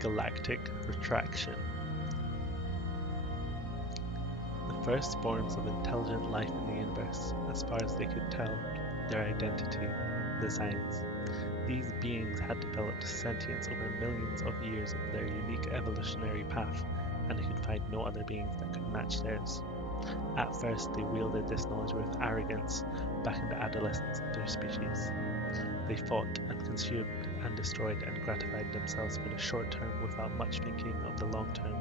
Galactic Retraction. The first forms of intelligent life in the universe, as far as they could tell, their identity, the signs. These beings had developed sentience over millions of years of their unique evolutionary path, and they could find no other beings that could match theirs. At first, they wielded this knowledge with arrogance back in the adolescence of their species. They fought and consumed and destroyed and gratified themselves for the short term without much thinking of the long term.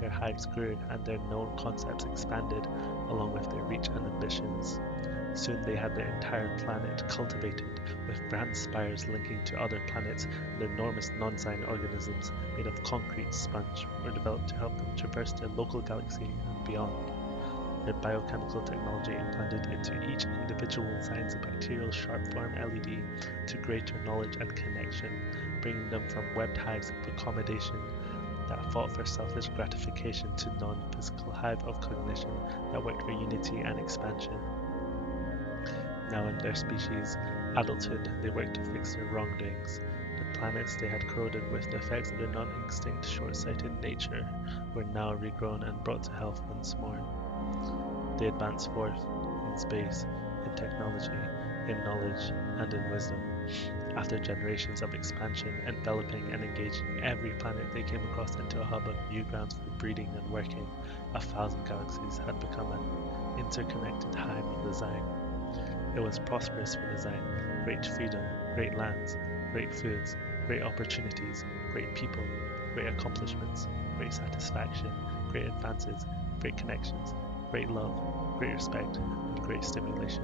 Their hives grew and their known concepts expanded along with their reach and ambitions. Soon they had their entire planet cultivated, with grand spires linking to other planets, and enormous non-sign organisms made of concrete sponge were developed to help them traverse their local galaxy and beyond. Their biochemical technology implanted into each individual science a bacterial sharp-form LED to greater knowledge and connection, bringing them from webbed hives of accommodation that fought for selfish gratification to non-physical hive of cognition that worked for unity and expansion. Now in their species' adulthood, they worked to fix their wrongdoings. The planets they had corroded with the effects of their non-extinct, short-sighted nature were now regrown and brought to health once more. They advanced forth in space, in technology, in knowledge, and in wisdom. After generations of expansion, enveloping and engaging every planet they came across into a hub of new grounds for breeding and working, 1,000 galaxies had become an interconnected hive of design. It was prosperous for design, great freedom, great lands, great foods, great opportunities, great people, great accomplishments, great satisfaction, great advances, great connections, great love, great respect, and great stimulation.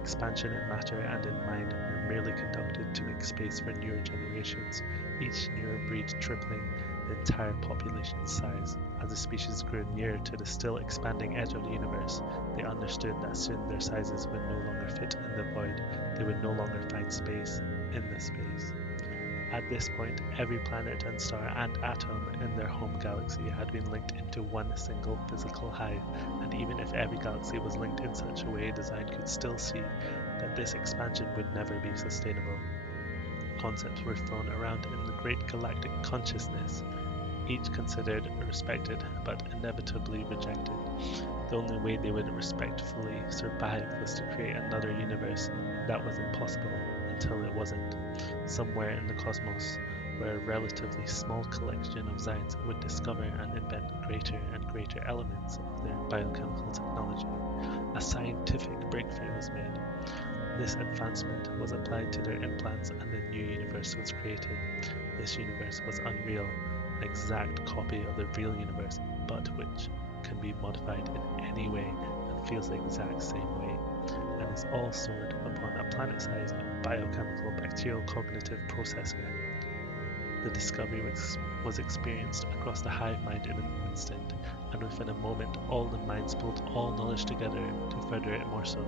Expansion in matter and in mind were merely conducted to make space for newer generations, each newer breed tripling the entire population's size. As the species grew nearer to the still expanding edge of the universe, they understood that soon their sizes would no longer fit in the void, they would no longer find space in the space. At this point, every planet and star and atom in their home galaxy had been linked into one single physical hive, and even if every galaxy was linked in such a way, design could still see that this expansion would never be sustainable. Concepts were thrown around in the great galactic consciousness, each considered, respected, but inevitably rejected. The only way they would respectfully survive was to create another universe. That was impossible until it wasn't. Somewhere in the cosmos, where a relatively small collection of Zions would discover and invent greater and greater elements of their biochemical technology, a scientific breakthrough was made. This advancement was applied to their implants and the new universe was created. This universe was unreal, an exact copy of the real universe, but which can be modified in any way and feels the exact same way, and is all stored upon a planet-sized biochemical bacterial cognitive processor. The discovery was experienced across the hive mind in an instant, and within a moment all the minds pulled all knowledge together to further it more so.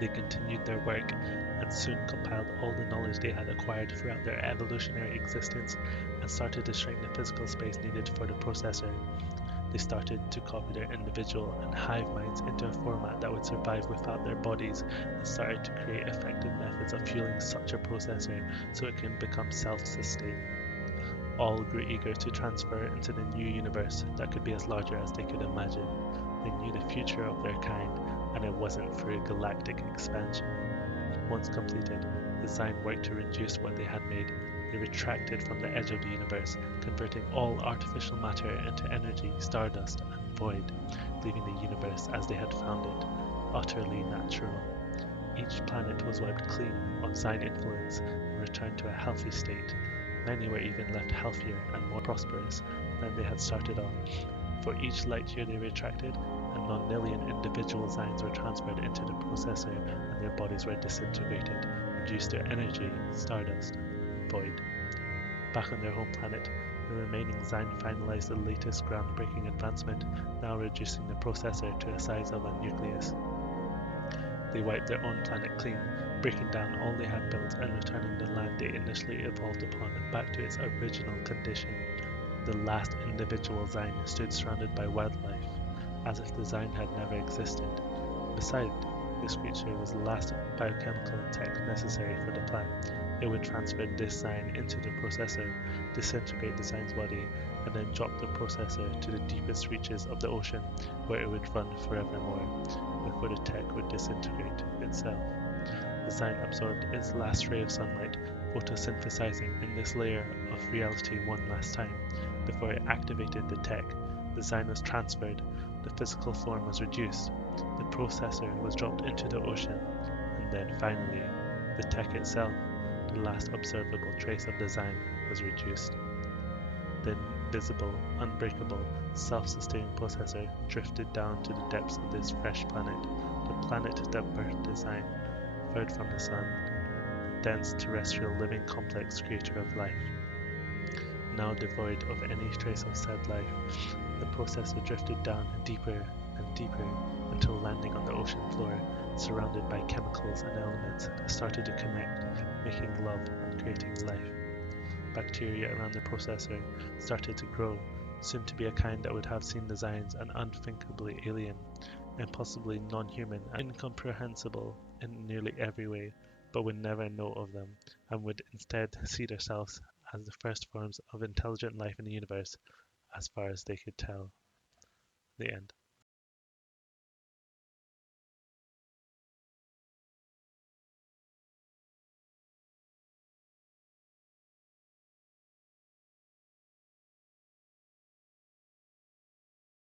They continued their work and soon compiled all the knowledge they had acquired throughout their evolutionary existence and started to shrink the physical space needed for the processor. They started to copy their individual and hive minds into a format that would survive without their bodies and started to create effective methods of fueling such a processor so it can become self-sustaining. All grew eager to transfer into the new universe that could be as larger as they could imagine. They knew the future of their kind, and it wasn't through galactic expansion. Once completed, the design worked to reduce what they had made. They retracted from the edge of the universe, converting all artificial matter into energy, stardust, and void, leaving the universe as they had found it, utterly natural. Each planet was wiped clean of Zion influence and returned to a healthy state. Many were even left healthier and more prosperous than they had started off. For each light year they retracted, a nonillion individual Zions were transferred into the processor and their bodies were disintegrated, reduced to energy, stardust, and void. Back on their home planet, the remaining Zion finalized the latest groundbreaking advancement, now reducing the processor to the size of a nucleus. They wiped their own planet clean, breaking down all they had built and returning the land they initially evolved upon back to its original condition. The last individual Zion stood surrounded by wildlife, as if the Zion had never existed. Beside this creature was the last biochemical tech necessary for the plant. It would transfer design into the processor, disintegrate design's body, and then drop the processor to the deepest reaches of the ocean, where it would run forevermore, before the tech would disintegrate itself. Design absorbed its last ray of sunlight, photosynthesizing in this layer of reality one last time. Before it activated the tech, design was transferred, the physical form was reduced, the processor was dropped into the ocean, and then finally, the tech itself, the last observable trace of design, was reduced. The invisible, unbreakable, self-sustaining processor drifted down to the depths of this fresh planet, the planet that birthed design, third from the sun, dense terrestrial living complex creator of life. Now devoid of any trace of said life, the processor drifted down deeper and deeper until landing on the ocean floor, surrounded by chemicals and elements that started to connect, making love and creating life. Bacteria around the processor started to grow, soon to be a kind that would have seen designs an unthinkably alien, impossibly non-human, and incomprehensible in nearly every way, but would never know of them, and would instead see themselves as the first forms of intelligent life in the universe, as far as they could tell. The end.